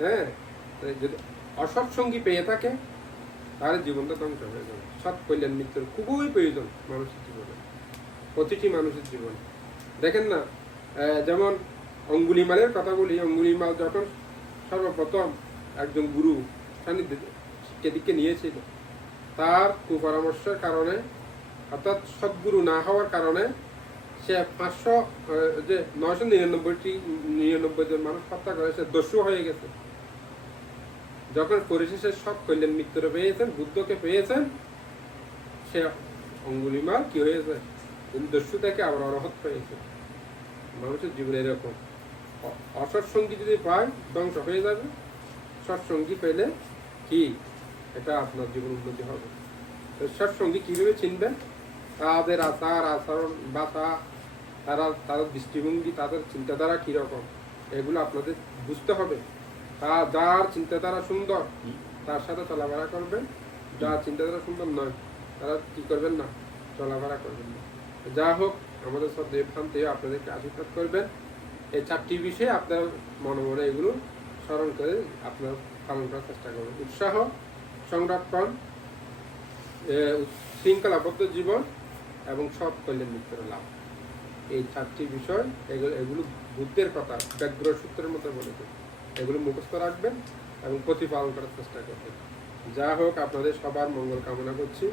হ্যাঁ, যদি অসৎ সঙ্গী পেয়ে থাকে তাহলে জীবনটা ধ্বংস হয়ে যাবে। সৎ কল্যাণ মিত্রের খুবই প্রয়োজন মানুষের জীবনে, প্রতিটি মানুষের জীবনে। দেখেন না, যেমন অঙ্গুলিমালের কথা বলি। অঙ্গুলিমাল যখন সর্বপ্রথম একজন গুরু সেদিকে নিয়েছিল, তার কুপরামর্শের কারণে, অর্থাৎ সদ্গুরু না হওয়ার কারণে সে 999 জন মানুষ হত্যা করে সে দস্যু হয়ে গেছে। যখন পরিশেষে সৎ কল্যাণ মিত্র পেয়েছেন, বুদ্ধকে পেয়েছেন, সে অঙ্গুলিমাল কি হয়েছে, দস্যু থেকে আবার অরহৎ হয়েছে। মানুষের জীবনে এরকম অসৎ সঙ্গী যদি পায় ধ্বংস হয়ে যাবে, সৎসঙ্গী পেলে কি এটা আপনার জীবন উন্নতি হবে। তো সৎসঙ্গী কিভাবে চিনবেন? তাদের আচার আচরণ, ভাষা, তাদের দৃষ্টিভঙ্গি, তাদের চিন্তাধারা কিরকম, এগুলো আপনাদের বুঝতে হবে। যার চিন্তাধারা সুন্দর তার সাথে চলাফেরা করবেন, যার চিন্তাধারা সুন্দর নয় তারা কি করবেন না, চলাফেরা করবেন না। যা হোক, আমাদের সব দেবখান থেকে আপনাদেরকে আশীর্বাদ করবেন। এই 4টি বিষয়ে আপনার মনে মনে এগুলো স্মরণ করে আপনার পালন করার চেষ্টা করবেন। উৎসাহ, সংরক্ষণ, শৃঙ্খলাবদ্ধ জীবন এবং সৎ কল্যাণ মিত্রের লাভ, এই 4টি বিষয়, এগুলো বুদ্ধের কথা, ব্যাঘ্র সূত্রের মতো বলেছে। এগুলো মুখস্থ রাখবেন এবং প্রতিপালন করার চেষ্টা করবেন। যা হোক, আপনাদের সবার মঙ্গল কামনা করছি।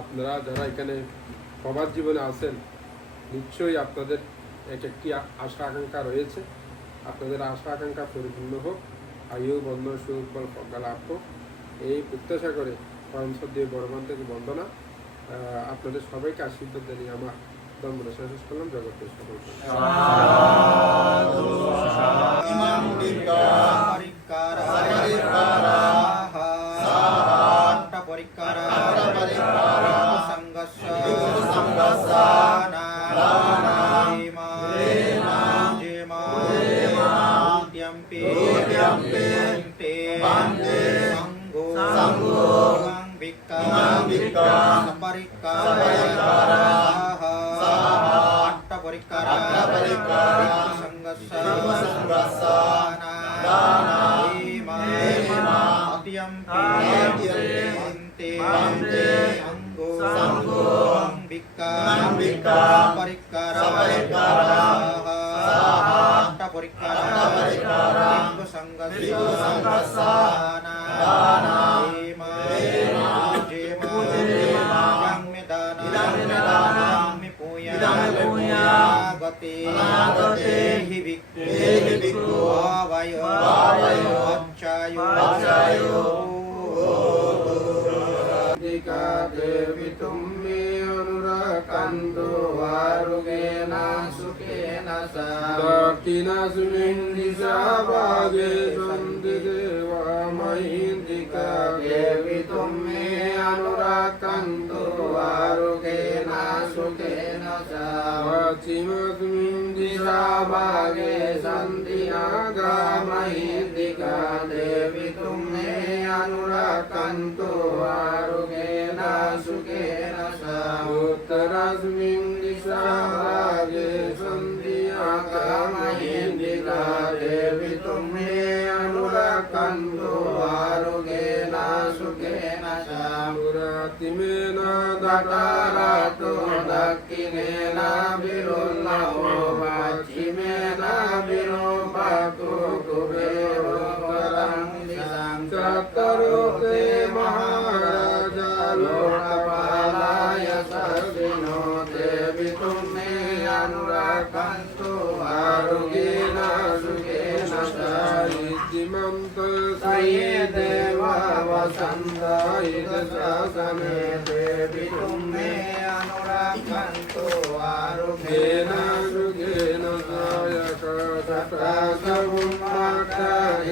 আপনারা যারা এখানে প্রবাদ জীবনে আছেন, নিশ্চয়ই আপনাদের একটি আশা আকাঙ্ক্ষা রয়েছে। আপনাদের আশা আকাঙ্ক্ষা পরিপূর্ণ হোক, আয়ু বন্ধ সুবল প্রজ্ঞা লাভ হোক, এই প্রত্যাশা করে পরম শ্রদ্ধেয় বড়মান থেকে বন্দনা। আপনাদের সবাইকে আশীর্বাদ জানিয়ে আমার ধর্মটা শেষ করলাম। জগতের সকল दक्षिणास्मिन् दिशा भागे सन्ति देवा महीन्दिका देवितुं मे अनुरागन्तु आरुगेण सुखेन सा पश्चिमस्मिन् दिशा भागे सन्ति नागा महीन्दिका देवितुं मे अनुरागन्तु आरुगेण सुखेन सा उत्तरस्मिन् दिशा भागे सन्ति महीन्दिका देवितुं मे अनुरागन्तु आरुगेण सुखेन सा पुरातिमेन दतारातो दक्षिणेन विरुन्नहो पश्चिमेन विरूपातो कुबेरो वरं दिशां चतुर्लोके महाराजा लोकपालाय सर्विनो देवितुं मे अनुरागन्तु आरुगेण सुखेन सा इद्धिमन्त सये देवा वसन्त इदशासने देवितुं मे अनुरागन्तु आरुगेण सुखेन सा यकटकटकमुक्ता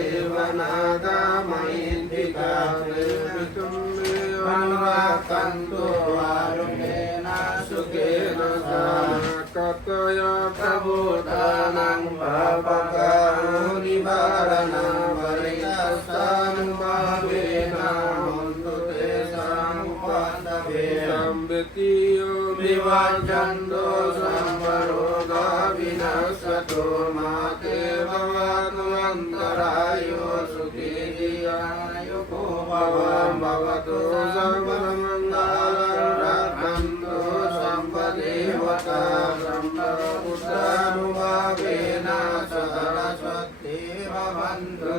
एव नागा महीन्दिका देवितुं मे अनुरागन्तु आरुगेण सुखेन सा कतय प्रभूतानां पापकानिवारणं परितस्तानुभावेन हन्तु तेषां पाण्डवे संवित्तियो विवाचन्तो संवरोधा विनश्यतो मा ते भवतु अन्तरायो भवं भवतु सर्वमङ्गलं रक्षन्तु सम्पदेवता सर्वपुत्रानुभावेन सरस्वती भवन्तु